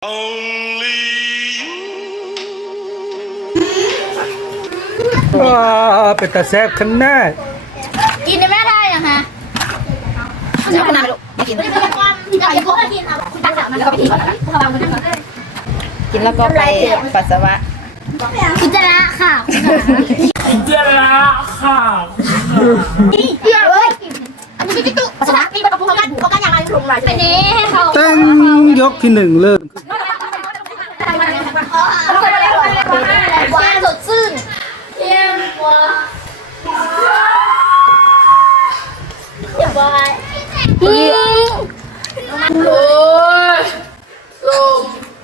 Only you. ว้าเป็นตาแซบขนาดกินได้ไหมได้ยังฮะเดี๋ยวขนาดไม่รู้ไม่กินกินได้ความกินได้ก็กินครับตักแบบนั้นแล้วก็ไปทิ้งก่อนนะกินแล้วก็ไปปัสสาวะกินจะละค่ะเจละค่ะนี่เดี๋ยวเว้ยอันนี้พี่ตุ๊ปัสสาวะนี่มันกระพุ้งกันเขากันอย่างไรถุงไรเป็นนี้ให้เขาตั้งยกที่หนึ่งเริ่ม หวานสดชื่นเข้มกว่าอย่าบอยอืมโอ้ยลง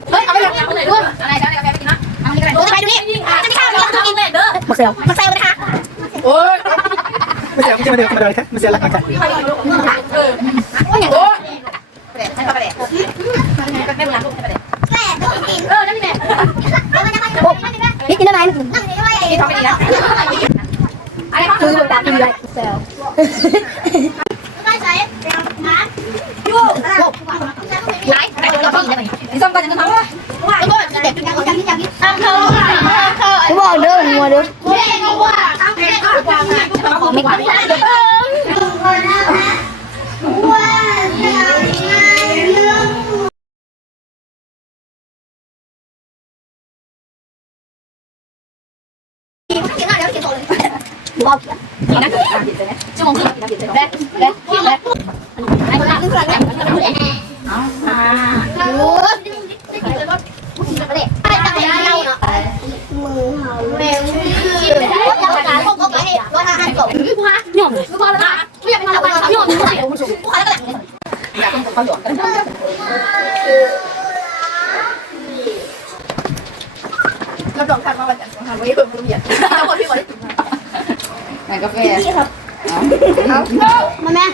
เฮ้ยเอาไปเลยเอาไปเลยด้วย อะไรแล้วกาแฟไปกินนะเอาไปกิน ดูไปดูนี่จะไม่ข้าวเดี๋ยวกิน เลยเด้อมาเซลมาเซลนะคะโอ้ยไม่ใช่ไม่ใช่มาเดินมาเดินแค่ไม่ใช่รักกันว่าอย่างโอ้ยให้ปลาแดกแม่บุญรักลูกให้ปลาแดกแม่ต้องกินเออนั่นแม่เอาไปนั่งไปนี่กินได้ไหมนั่งได้ไหมกินท้องไม่ดีนะอะไรครับคือตากินได้เซลไม่ใช่น้ำยูไหนเราต้องกินได้ไหมนี่ส้มก็จะต้องแล้ำให้เขาไม่กว่ากินได้แล้วกินต่อเลยบอกกินนะกินเลยนะชั่วโมงครึ่ ว่าทหารกบผู้ฮะหย่อมผู้ฮะละไม่อยากเป็นอะไรหย่อมผู้ฮะผู้ฮะแล้วก็หลังอยากกินข้าวหยอกกันรับรองกันว่าวันจันทร์ทำไว้เพิ่มเพียรทั้งหมดพี่หมดได้ถึงงานกาแฟนี่ครับเอามาแม่